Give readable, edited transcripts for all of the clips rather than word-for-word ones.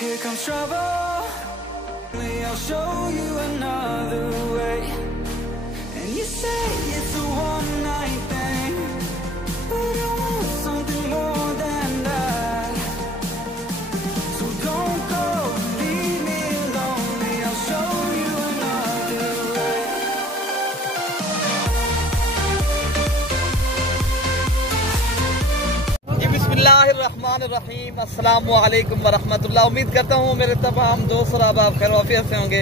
Here comes trouble, I'll show you another way. And you say it's a one night thing, but I want something more than that. So don't go, leave me lonely, I'll show you another way. बिस्मिल्लाहिर्रहमानिर्रहीम, अस्सलामु अलैकुम वरहमतुल्लाह। उम्मीद करता हूँ मेरे तमाम दोस्त और आप खैर वाफियत से होंगे।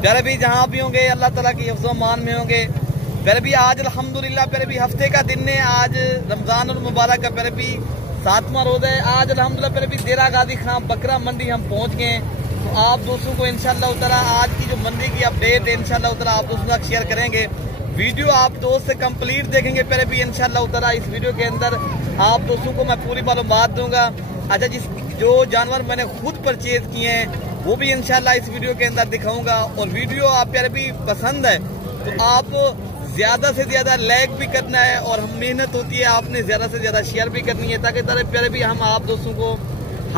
प्यारे भी जहाँ भी होंगे अल्लाह ताला की हिफ्ज़ मान में होंगे। प्यारे भी आज अल्हम्दुलिल्लाह प्यारे भी हफ्ते का दिन है। आज रमज़ान और मुबारक का प्यारे भी 7वां रोज़ा है। आज अल्हम्दुलिल्लाह प्यारे भी देरा गाजी खां बकरा मंडी हम पहुँच गए। तो आप दोस्तों को इंशाअल्लाह ताला आज की जो मंडी की अपडेट है इंशाअल्लाह ताला आप दोस्तों के साथ शेयर करेंगे। वीडियो आप दोस्त से कंप्लीट देखेंगे प्यारे भी इंशाअल्लाह ताला। इस वीडियो के अंदर आप दोस्तों को मैं पूरी मालूमात दूंगा। अच्छा, जो जानवर मैंने खुद परचेज किए हैं वो भी इंशाल्लाह इस वीडियो के अंदर दिखाऊंगा। और वीडियो आप प्यारे भी पसंद है तो आप ज्यादा से ज्यादा लाइक भी करना है और हम मेहनत होती है आपने ज्यादा से ज्यादा शेयर भी करनी है, ताकि प्यारे भी हम आप दोस्तों को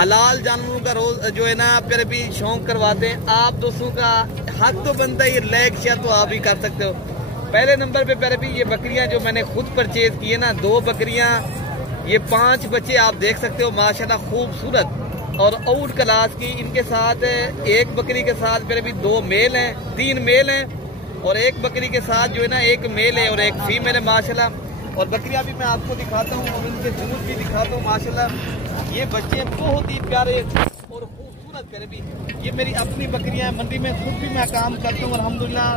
हलाल जानवरों का रोज जो है ना प्यारे भी शौक करवाते हैं। आप दोस्तों का हक तो बनता है, ये लाइक शेयर तो आप ही कर सकते हो। पहले नंबर पे प्यारे भी ये बकरियां जो मैंने खुद परचेज की है ना, 2 बकरियां, ये 5 बच्चे आप देख सकते हो माशाल्लाह खूबसूरत और आउट क्लास की। इनके साथ एक बकरी के साथ मेरे भी 2 मेल हैं, 3 मेल हैं और एक बकरी के साथ जो है ना 1 मेल है और 1 फीमेल है माशाल्लाह। और बकरियां भी मैं आपको दिखाता हूँ और इनके दूध भी दिखाता हूँ माशाल्लाह। ये बच्चे बहुत ही प्यारे और खूबसूरत प्यारे भी। ये मेरी अपनी बकरियां हैं, मंडी में खुद भी मैं काम करता हूँ अल्हम्दुलिल्लाह।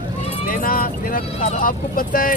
लेना देना आपको पता है,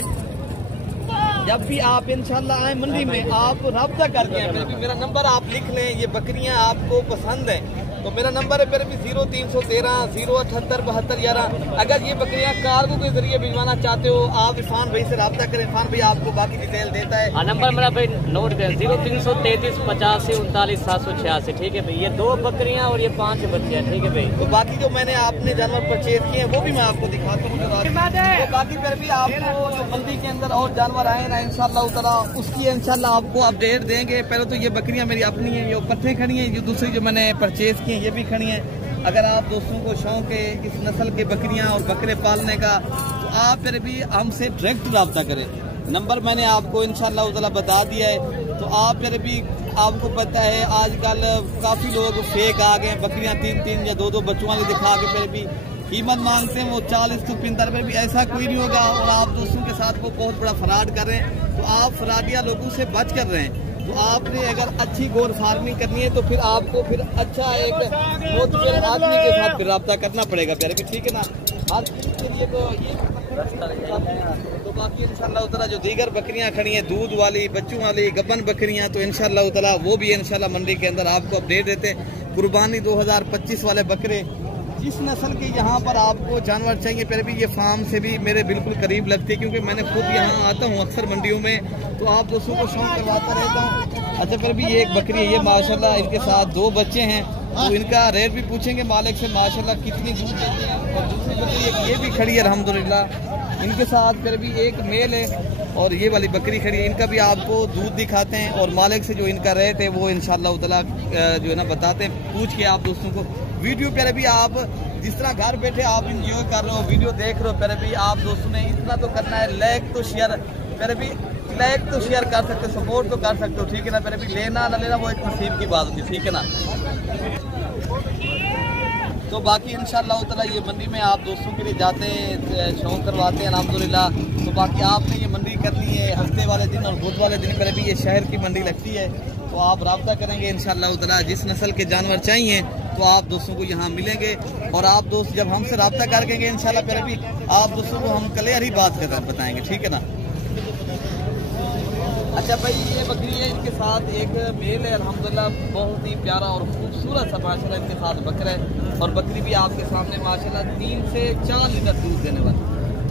जब भी आप इंशाल्लाह आए मंडी में आप रब्ता करके आए। मेरा नंबर आप लिख लें, ये बकरियां आपको पसंद हैं तो मेरा नंबर है मेरे भी 0313 078 72 11। अगर ये बकरियां कार्गो के जरिए भिजवाना चाहते हो आप इरफान भाई से रब्ता करें। इरफान भाई आपको बाकी डिटेल देता है। नंबर मेरा भाई नोट करें 0333 85 39 786। ठीक है भाई, ये 2 बकरियां और ये 5 बच्चे हैं। ठीक है भाई, तो बाकी जो मैंने आपने जानवर परचेज किए हैं वो भी मैं आपको दिखाता हूँ। तो बाकी फिर भी आपको जो मंडी के अंदर और जानवर आए ना इंशाल्लाह ताला उसकी इंशाल्लाह आपको अपडेट देंगे। पहले तो ये बकरियां मेरी अपनी हैं, ये पट्टे खड़ी हैं। ये दूसरी जो मैंने परचेज की ये भी खड़ी हैं। अगर आप दोस्तों को शौक है इस नस्ल के बकरियां और बकरे पालने का तो आप फिर भी हमसे डायरेक्ट रब्ता करें। नंबर मैंने आपको इंशाल्लाह ताला बता दिया है। तो आप फिर भी आपको पता है आजकल काफी लोग फेक आ गए, बकरियां 3-3 या 2-2 बच्चों वाली दिखा के फिर भी कीमत मांगते हैं वो 40 to 50 रुपए भी। ऐसा कोई नहीं होगा और आप दोस्तों के साथ वो बहुत बड़ा फ्रॉड कर रहे हैं। तो आप फ्रॉडिया लोगों से बच कर रहे हैं। तो आपने अगर अच्छी गोर फार्मिंग करनी है तो फिर आपको फिर अच्छा एक मोतबर आदमी के साथ फिर रब्ता करना पड़ेगा प्यारे भी। ठीक है ना, हर चीज के लिए तो ये तो बाकी इंशाल्लाह ताला जो दीगर बकरियां खड़ी हैं दूध वाली बच्चों वाली गबन बकरियां तो इंशाल्लाह ताला वो भी इंशाल्लाह मंडी के अंदर आपको अपडेट देते हैं। कुर्बानी 2025 वाले बकरे जिस नस्ल के यहाँ पर आपको जानवर चाहिए फिर भी ये फार्म से भी मेरे बिल्कुल करीब लगते हैं, क्योंकि मैंने खुद यहाँ आता हूँ अक्सर मंडियों में तो आप दोस्तों को शौक करवाता रहता हूँ। अच्छा, फिर भी ये एक बकरी है, ये माशाल्लाह इनके साथ 2 बच्चे हैं तो इनका रेट भी पूछेंगे मालिक से माशाल्लाह कितनी दूध देते हैं। और दूसरी बकरी ये भी खड़ी है अल्हम्दुलिल्लाह, इनके साथ फिर भी 1 मेल है और ये वाली बकरी खड़ी है। इनका भी आपको दूध दिखाते हैं और मालिक से जो इनका रेट है वो इंशाल्लाह ताला जो है ना बताते हैं पूछ के आप दोस्तों को। वीडियो प्यारे भी आप जिस तरह घर बैठे आप इंजॉय कर रहे हो वीडियो देख रहे हो प्यारे भी आप दोस्तों ने इतना तो करना है, लाइक तो शेयर प्यारे भी लाइक तो शेयर कर सकते हो, सपोर्ट तो कर सकते हो। ठीक है ना प्यारे भी, लेना ना लेना वो एक नसीब की बात होती है। ठीक है ना, तो बाकी इंशाल्लाह ताला ये मंडी में आप दोस्तों के लिए जाते हैं शौक करवाते हैं अल्हम्दुलिल्लाह। तो बाकी आपने ये मंडी करनी है हफ्ते वाले दिन और बुध वाले दिन पहले भी ये शहर की मंडी लगती है तो आप रब्ता करेंगे इंशाल्लाह ताला। जिस नस्ल के जानवर चाहिए तो आप दोस्तों को यहाँ मिलेंगे और आप दोस्त जब हमसे रब्ता करेंगे इंशाल्लाह पहले भी आप दोस्तों को हम क्लियर ही बात कर बताएंगे। ठीक है ना। अच्छा भाई, ये बकरी है, इनके साथ 1 मेल है अल्हम्दुलिल्लाह, बहुत ही प्यारा और खूबसूरत सा माशाल्लाह इनके साथ बकरा है। और बकरी भी आपके सामने माशाल्लाह 3 से 4 लीटर दूध देने वाली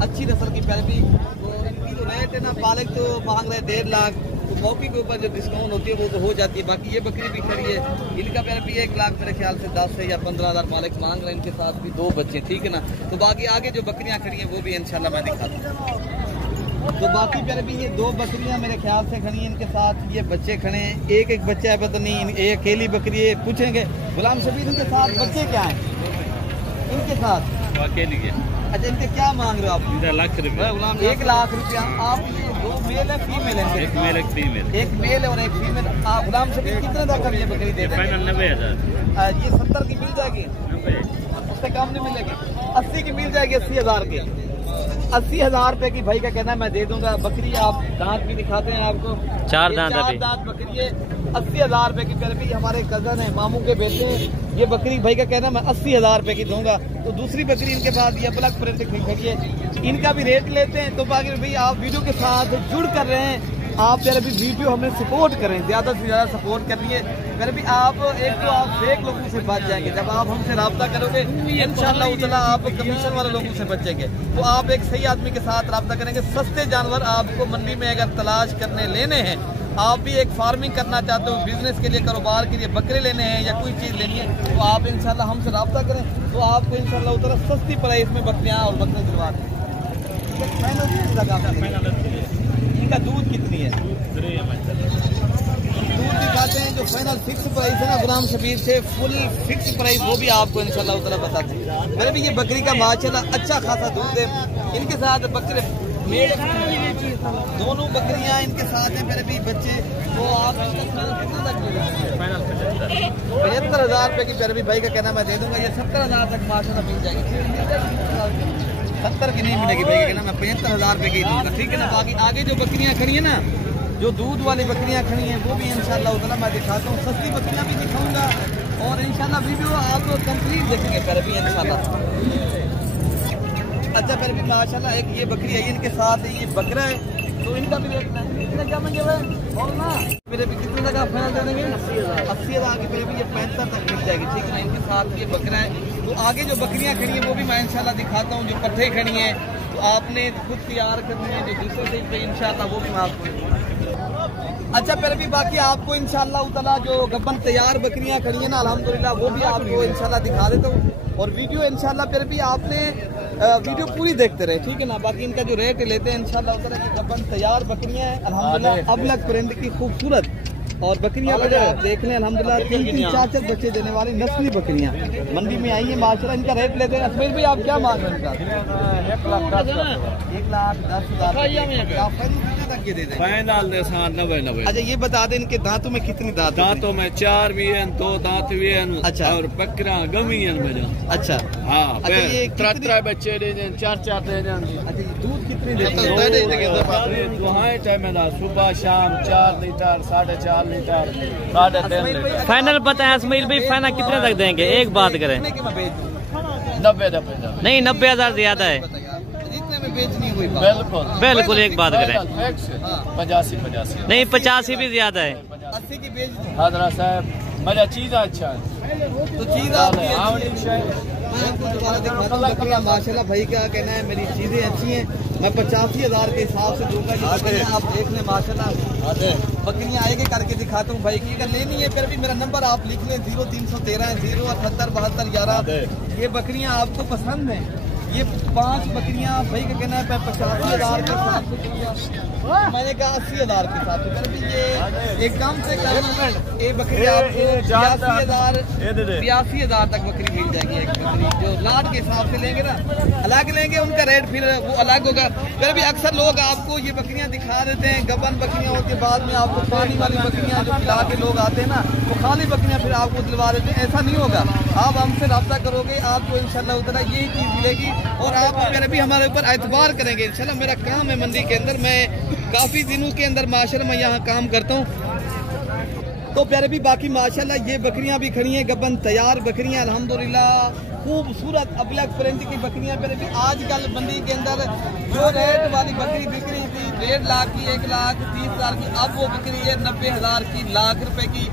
अच्छी नस्ल की प्यारी भी। तो इनकी जो रेट है ना मालिक तो मांग रहे 1.5 लाख, तो मौके के ऊपर जो डिस्काउंट होती है वो तो हो जाती है। बाकी ये बकरी भी खड़ी है, इनका प्यार भी 1 लाख मेरे ख्याल से 10 से या 15 हज़ार मालिक मांग रहे हैं। इनके साथ भी 2 बच्चे। ठीक है ना, तो बाकी आगे जो बकरियां खड़ी हैं वो भी इंशाल्लाह मैं दिखाता हूँ। तो बाकी प्यारे भी ये 2 बकरियां मेरे ख्याल से खड़ी हैं, इनके साथ ये बच्चे खड़े हैं। एक बच्चा है, पता नहीं ये अकेली बकरी है। पूछेंगे गुलाम शबीर इनके साथ बच्चे क्या हैं? इनके साथ अकेली है। अच्छा, इनके क्या मांग रहे हो आप? 1 लाख रुपया। 1 लाख रुपया। आप ये 2 मेल है फीमेल है? एक मेल एक फीमेल। एक मेल है और एक फीमेल। गुलाम शबीर कितने तक ये बकरी दे देंगे? फाइनल 90,000। ये 70 की मिल जाएगी? 90 उससे कम नहीं मिलेगी। 80 की मिल जाएगी। 80,000 की। 80,000 रुपए की भाई का कहना है मैं दे दूंगा। बकरी आप दांत भी दिखाते हैं आपको, 4 दांत। 4 दांत बकरी है। 80,000 रुपए की बकरी। हमारे कजन है, मामू के बेटे हैं। ये बकरी भाई का कहना है मैं 80,000 रुपए की दूंगा। तो दूसरी बकरी इनके पास ये ब्लैक प्रिंट खड़ी है, इनका भी रेट लेते हैं। तो बाकी भाई आप वीडियो के साथ जुड़ कर रहे हैं, आप यार अभी वीडियो हमें सपोर्ट करें, ज्यादा से ज्यादा सपोर्ट करिए। फिर भी आप एक तो आप फेक लोगों से बच जाएंगे। जब आप हमसे रब्ता करोगे इंशाअल्लाह उतना आप कमीशन वाले लोगों से बचेंगे। तो आप एक सही आदमी के साथ रब्ता करेंगे। सस्ते जानवर आपको मंडी में अगर तलाश करने लेने हैं, आप भी एक फार्मिंग करना चाहते हो, बिजनेस के लिए, कारोबार के लिए बकरे लेने हैं या कोई चीज़ लेनी है, तो आप इंशाल्लाह हमसे रब्ता करें। तो आपको इंशाल्लाह उतना सस्ती प्राइस में बकरियाँ और बकरे दिलवा दें। इनका दूध कितनी है? दूध दिखाते हैं जो फाइनल फिक्स प्राइस है ना गुलाम शबीर से, फुल फिक्स प्राइस, वो भी आपको इंशाल्लाह उतना बताते हैं। मेरे भी ये बकरी का माशाल्लाह अच्छा खासा दूध है। इनके साथ बकरे दोनों बकरियां इनके साथ हैं। मेरे भी बच्चे वो आप कितना तक 75,000 रुपए की मेरे भी भाई का कहना मैं दे दूंगा। ये 70,000 तक माशाल्लाह मिल जाएगी। 70 की नहीं मिलेगी भाई का कहना, मैं 75,000 रुपए की दूंगा, ठीक है ना। बाकी आगे जो बकरियां खड़ी है ना, जो दूध वाली बकरियां खड़ी हैं, वो भी इंशाल्लाह उतना मैं दिखाता हूँ। सस्ती बकरियां भी दिखाऊंगा और इंशाल्लाह वीडियो आप कंप्लीट देखेंगे फिर भी इंशाल्लाह। अच्छा, फिर भी माशाल्लाह एक ये बकरी है, इनके साथ ये बकरा है, तो इनका भी रेट कितने क्या मांगे हुए और ना मेरे भी कितने तक आप फाइनल दे देंगे? 80,000 की। मेरे भी ये 65 तक मिल जाएगी, ठीक है। इनके साथ ये बकरा है। तो आगे जो बकरियां खड़ी हैं वो भी मैं इंशाल्लाह दिखाता हूँ। जो पट्ठे खड़ी हैं तो आपने खुद तैयार करनी है, जो दूसरे दिन पे इंशाल्लाह वो भी मैं आपको। अच्छा, फिर भी बाकी आपको इंशाल्लाह उतना जो गब्बन तैयार बकरियां खड़ी हैं ना अल्हम्दुलिल्लाह, वो भी आपको इंशाल्लाह दिखा देता हूँ। और वीडियो इंशाल्लाह फिर भी आपने वीडियो पूरी देखते रहे, ठीक है ना। बाकी इनका जो रेट लेते हैं इंशाल्लाह उतना की गब्बन तैयार बकरियां हैं अल्हम्दुलिल्लाह, अबलग प्रिंट की खूबसूरत और बकरियां बड़े आप देख लें अल्हम्दुलिल्लाह 3-4 बच्चे देने वाली नस्ली बकरियां मंडी में आई है माशाल्लाह। इनका रेट लेते हैं। असमीर भाई आप क्या मांग रहे हैं? 1,10,000 तक के दे दें फाइनल 90। अच्छा, ये बता दें इनके दांतों में कितनी दांत? दांतों में 4 भी हैं, 2 दांत भी हैं। अच्छा, और बकरा गमी हैं मेरा। अच्छा हाँ, अच्छा, ये 3 बच्चे दे दें, 4 दे दें। अच्छा, दूध कितनी देते हैं? सुबह शाम 4 लीटर, 4.5 लीटर, 3.5 फाइनल बताएं इस्माइल भाई, फाइनल कितने तक देंगे? एक बात करें। 90 नहीं, 90,000 ज्यादा है। जितने में बेचनी हुई बिल्कुल एक बात करें। 85 नहीं, 85 भी ज्यादा है। 80 की बेच दूं। हजरा साहब मेरा चीज अच्छा है, तो चीज आपकी बकरियां माशाल्लाह भाई का कहना है मेरी चीजें अच्छी हैं, मैं 85,000 के हिसाब से दूंगा। ये बकरियां आप देख लें माशाल्लाह, बकरियां आएंगे करके दिखाता हूँ भाई की। अगर लेनी है फिर भी मेरा नंबर आप लिख लें 0313 078 72 11। ये बकरियां आपको पसंद हैं? ये 5 बकरियां भाई का कहना है 85,000 के साथ, मैंने कहा 80,000 के साथ। फिर भी ये एक कम से कम ये बकरी आपको 82,000 तक बकरी मिल जाएगी। एक बकरी जो लाट के हिसाब से लेंगे ना, अलग लेंगे उनका रेट फिर वो अलग होगा। फिर भी अक्सर लोग आपको ये बकरियां दिखा देते हैं, गबन बकरियां होती है, बाद में आपको पानी वाली बकरियां जो खिला के लोग आते हैं ना, वो खाली बकरियां फिर आपको दिलवा देते हैं। ऐसा नहीं होगा, आप हमसे रब्ता करोगे आपको इंशाल्लाह उतना यही चीज़ मिलेगी और आप फिर भी हमारे ऊपर एतबार करेंगे इंशाल्लाह। मेरा काम है मंडी के अंदर, मैं काफ़ी दिनों के अंदर माशाल्लाह मैं यहाँ काम करता हूँ। तो प्यारे भी बाकी माशाल्लाह ये बकरियां भी खड़ी हैं, गबन तैयार बकरियां अल्हम्दुलिल्लाह, खूबसूरत अबलग प्रिंट की बकरियां। प्यारे भी आजकल मंडी के अंदर जो रेट वाली बकरी बिक रही थी 1.5 लाख की, 1,30,000 की, अब वो बिक रही है 90,000 की, लाख रुपए की।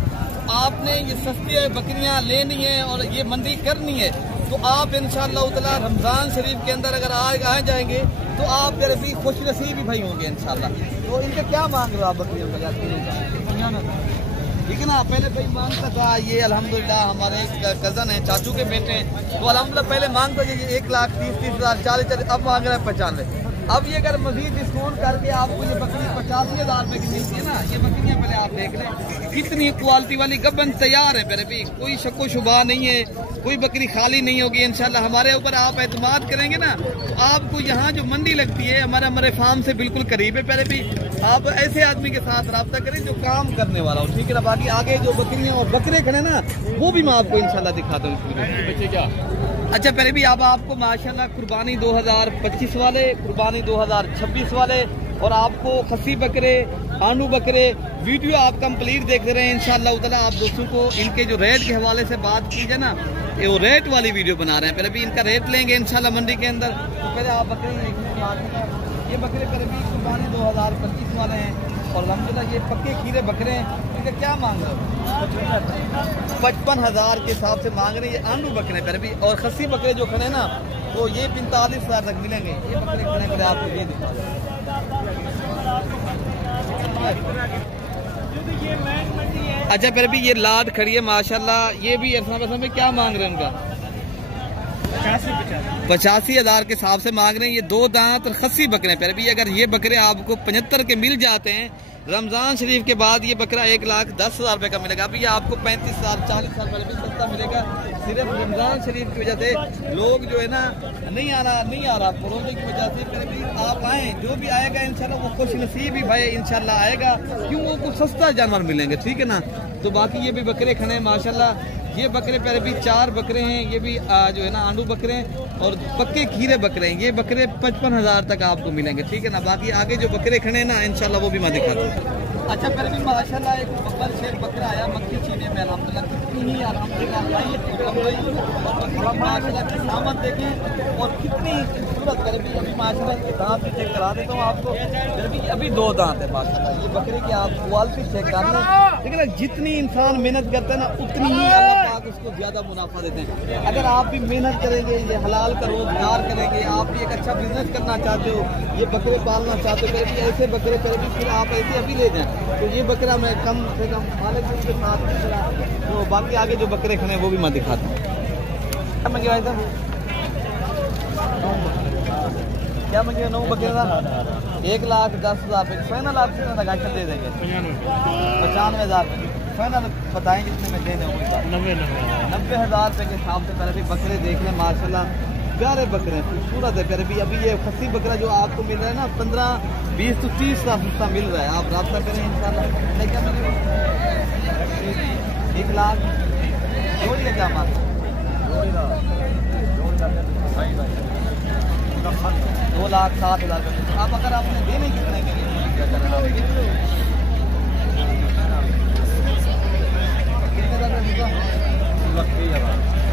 आपने ये सस्ती बकरियां लेनी है और ये मंडी करनी है तो आप इंशाअल्लाह उतला रमज़ान शरीफ के अंदर अगर आ जाएंगे तो आप फिर भी खुश नसीब ही भाई होंगे इंशाअल्लाह। तो इनका क्या मांग रहे हो आप बकरियों का? ठीक है ना, पहले भाई मांगता था ये अल्हम्दुलिल्लाह हमारे कज़न है, चाचू के बेटे हैं, तो अल्हम्दुलिल्लाह पहले मांगता ये 1,30,000 40,000, अब मांग रहा है 95। अब ये अगर मजीद डिस्काउंट करके आपको ये बकरी 85,000 रुपए की मिलती है ना, ये बकरियां पहले आप देख लें कितनी क्वालिटी वाली गबन तैयार है मेरे भी, कोई शक्को शुबा नहीं है, कोई बकरी खाली नहीं होगी इंशाल्लाह। हमारे ऊपर आप एतमाद करेंगे ना तो आपको यहाँ जो मंडी लगती है हमारे फार्म से बिल्कुल करीब है। पहले भी आप ऐसे आदमी के साथ रब्ता करें जो काम करने वाला हो, ठीक है ना। बाकी आगे जो बकरियां और बकरे खड़े ना वो भी मैं आपको इंशाल्लाह दिखाता हूँ। अच्छा पहले भी अब आपको माशाल्लाह कुर्बानी 2025 वाले, कुर्बानी 2026 वाले और आपको खसी बकरे, आंडू बकरे वीडियो आप कंप्लीट देखते रहे इंशाल्लाह ताला। आप दोस्तों को इनके जो रेट के हवाले से बात कीजिए ना, ये वो रेट वाली वीडियो बना रहे हैं। पहले भी इनका रेट लेंगे इंशाल्लाह मंडी के अंदर। तो पहले आप बकरे देखिए, ये बकरे पहले भी कुर्बानी 2025 वाले हैं और अल्हम्दुलिल्लाह ये पक्के खीरे बकरे हैं। इनका क्या मांग रहे हो? 55,000 के हिसाब से मांग रहे हैं। ये आंडू बकरे पहले भी और खसी बकरे जो खड़े ना तो ये 45,000 तक मिलेंगे। ये बकरे खड़े खड़े आपको ये दिखा। अच्छा फिर भी ये लाद खड़ी है माशाल्लाह, ये भी ऐसा में क्या मांग रहे हैं उनका? 85,000 के हिसाब से मांग रहे हैं। ये 2 दांत और खस्सी बकरे पहले भी अगर ये बकरे आपको 75 के मिल जाते हैं रमजान शरीफ के बाद ये बकरा 1,10,000 रुपए का मिलेगा। अभी ये आपको 35 साल 40 साल पहले भी सस्ता मिलेगा। सिर्फ रमजान शरीफ की वजह से लोग जो है ना नहीं आ रहा रोजे की वजह से। पहले भी आप आए, जो भी आएगा इंशाल्लाह वो खुश नसीब ही भाई इंशाल्लाह आएगा, क्यों वो कुछ सस्ता जानवर मिलेंगे, ठीक है ना। तो बाकी ये भी बकरे खड़े हैं माशाल्लाह। ये बकरे पहले भी 4 बकरे हैं, ये भी जो है ना आंडू बकरे हैं और पक्के खीरे बकरे हैं। ये बकरे 55,000 तक आपको मिलेंगे, ठीक है ना। बाकी आगे जो बकरे खड़े हैं ना इंशाल्लाह वो भी मैं दिखाता हूँ। अच्छा पहले भी माशाल्लाह एक बब्बर शेर बकरा आया मक्की चीने में अल्हम्दुलिल्लाह, कितनी ही अल्हम्दुलिल्लाह सामान देखें और कितनी खूबसूरत पहले भी अभी माशाल्लाह दांत चेक करा देता हूँ आपको। अभी 2 दांत है माशाल्लाह। ये बकरे की आप क्वालिटी चेक कर लें, ठीक है ना। जितनी इंसान मेहनत करता है ना उतनी ही अल्लाह पाक उसको ज्यादा मुनाफा देते हैं। अगर आप भी मेहनत करेंगे, ये हलाल का रोजगार करेंगे, आप भी एक अच्छा बिजनेस करना चाहते हो, ये बकरे पालना चाहते हो, भी ऐसे बकरे पहले भी फिर आप ऐसे अभी ले जाएं तो ये बकरा मैं कम से कम मालिक के साथ। तो बाकी आगे जो बकरे खड़े हैं वो भी मैं दिखाता हूँ। क्या मंगे भाई साहब? क्या मंगे? 9 बकरे का 1,10,000 रुपये फाइनल आप कितना लगा कर दे देंगे? 95,000 फाइनल बताएंगे कितने में दे देंगे? 90,000 रुपये के हिसाब से पहले भी बकरे देख लें माशाल्लाह, प्यारे बकरे हैं, खूबसूरत है। पहले भी अभी ये खस्सी बकरा जो आपको मिल रहा है ना 15, 20 तो 30 का सस्ता मिल रहा है। आप रब्ता करें इंशाल्लाह। क्या मिलेगा? 1 लाख जोड़िए क्या मार 2,60,000 रुपये। आप अगर आपने देने कितने के लिए कितने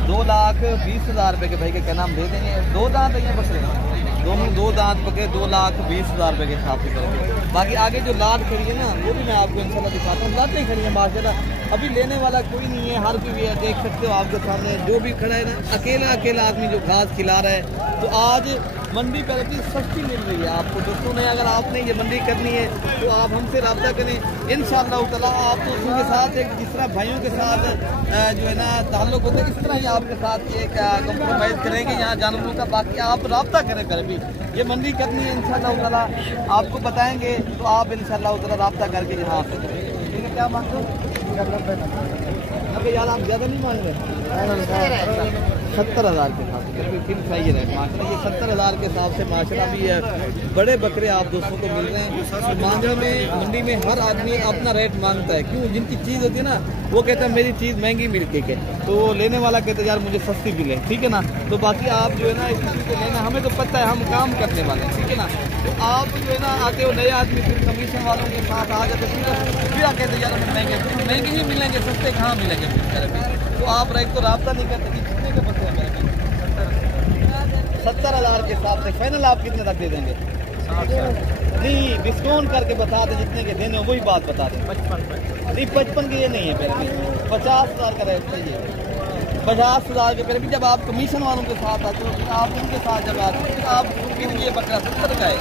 2,20,000 रुपये के भाई के क्या नाम दे देंगे। 2 दांत है बकरे, दोनों 2 दांत बकरे 2,20,000 रुपये के हिसाब से करेंगे। बाकी आगे जो लाद खड़ी है ना वो भी मैं आपको इंशाल्लाह दिखाता हूँ। लादें खड़ी है माशाल्लाह, अभी लेने वाला कोई नहीं है, हर कोई है। देख सकते हो आपके सामने जो भी खड़ा है ना अकेला आदमी जो घास खिला रहा है। तो आज मंडी पर भी सस्ती मिल रही है आपको दोस्तों ने। अगर आपने ये मंडी करनी है तो आप हमसे रब्ता करें इंशाअल्लाह ताला। आप दोस्तों के साथ एक जिस तरह भाइयों के साथ जो है ना ताल्लुक होता है इस तरह ही आपके साथ एक कम्प्रोमाइज़ करेंगे यहाँ जानवरों का। बाकी आप रब्ता करें कर भी ये मंडी करनी है इंशाअल्लाह ताला आपको बताएंगे। तो आप इंशाअल्लाह ताला रब्ता करके यहाँ से ठीक है। क्या मांगते हो? यार आप ज़्यादा नहीं मांग रहे? 70,000 के हिसाब से फिर चाहिए रहे माशा। ये 70,000 के हिसाब से माशा भी बड़े बकरे आप दोस्तों को मिल रहे हैं। मांझा में मंडी में हर आदमी अपना रेट मांगता है, क्यों? जिनकी चीज़ होती है ना वो कहता है मेरी चीज़ महंगी मिलती है, तो लेने वाला कहता है यार मुझे सस्ती मिले, ठीक है ना। तो बाकी आप जो है ना इस चीज़ को लेना, हमें तो पता है हम काम करने वाले हैं, ठीक है ना। तो आप जो है ना आते हो नए आदमी फिर कमीशन वालों के साथ आ जाते फिर आप कहते यार महंगे ही मिलेंगे, सस्ते कहाँ मिलेंगे। तो आप एक तो रब्ता नहीं करते कि कितने के बकरे हैं? 70,000 के हिसाब से फाइनल आप कितने तक दे देंगे? नहीं डिस्काउंट करके बता दें जितने के देने वही बात बता दें। 55 नहीं 55 के ये नहीं है पहले 50,000 का रेट चाहिए। 50,000 के पहले भी जब आप कमीशन वालों के साथ आते हो फिर आप उनके साथ जब आते हो फिर आप फिर ये बकरा 70 का है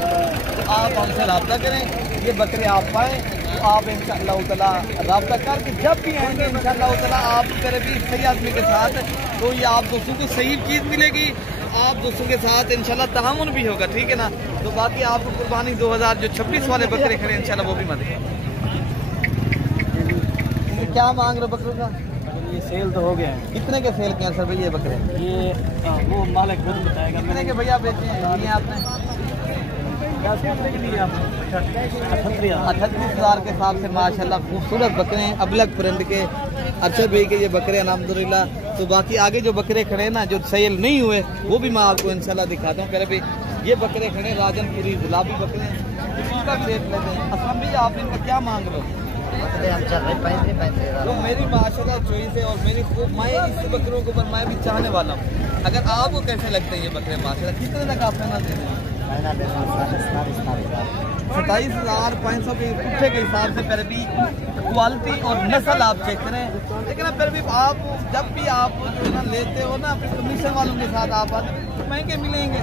तो आप हमसे रब्ता करें, ये बकरे आप पाएँ तो आप इंशाअल्लाह ताला रब्ता करके जब भी आएंगे इंशाअल्लाह ताला आप करें भी सही आदमी के साथ तो ये आप दोस्तों को सही चीज़ मिलेगी आप दोस्तों के साथ इंशाल्लाह तामुन भी होगा, ठीक है ना। तो बाकी आपको कुर्बानी 2026 वाले बकरे खड़े इंशाल्लाह वो भी मत। क्या मांग रहे हो बकरों का? ये सेल तो हो गया है। कितने के सेल किया सर भैया ये बकरे? ये वो मालिक खुद बताएगा। कितने के भैया बेचे हैं आपने? 38,000 के हिसाब से माशाल्लाह खूबसूरत बकरे हैं, अबलग प्रिंट के। अच्छा भाई के ये बकरे अल्हम्दुलिल्लाह। तो बाकी आगे जो बकरे खड़े हैं ना जो सेल नहीं हुए वो भी मैं आपको इंशाल्लाह दिखाता हूँ। पहले भी ये बकरे खड़े राजनपुरी गुलाबी बकरे हैं, इनका रेट लेते हैं। असलम भैया आप इनका क्या मांग रहे हो? तो मेरी माशाल्लाह चॉइस है और मेरी खूब मैं इस बकरों को मैं भी चाहने वाला हूँ। अगर आपको कैसे लगते हैं ये बकरे माशाल्लाह कितने तक आप फाइनल दे रहे हैं? 27,500 के कुत्ते के हिसाब से फिर भी क्वालिटी और नस्ल आप चेक करें। लेकिन फिर भी आप जब भी आप जो है ना लेते हो ना अपने कमीशन वालों के साथ आप महंगे मिलेंगे।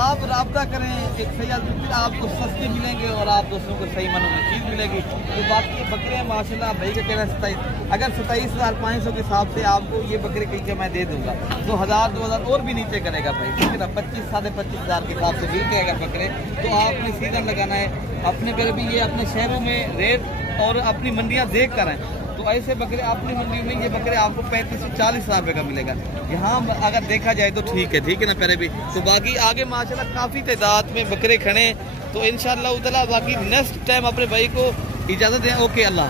आप राब्ता करें एक सही आदमी आपको सस्ते मिलेंगे और आप दोस्तों को सही मानों में चीज़ मिलेगी। तो बाकी बकरे माशाल्लाह भाई का कहना 27 अगर 27,500 के हिसाब से आपको ये बकरे कहीं के मैं दे दूंगा तो 1,000 2,000 और भी नीचे करेगा भाई, ठीक है ना। 25 साढ़े 25,000 के हिसाब से मिलते अगर बकरे तो आपने सीजन लगाना है अपने फिर भी ये अपने शहरों में रेट और अपनी मंडियाँ देख कर आए। तो ऐसे बकरे अपनी मंडी में ये बकरे आपको 35 से 40,000 रुपये का मिलेगा। यहाँ अगर देखा जाए तो ठीक है ना पहले भी। तो बाकी आगे माशाल्लाह काफ़ी तादाद में बकरे खड़े तो इंशाअल्लाह उताला बाकी नेक्स्ट टाइम अपने भाई को इजाज़त दें। ओके, अल्लाह।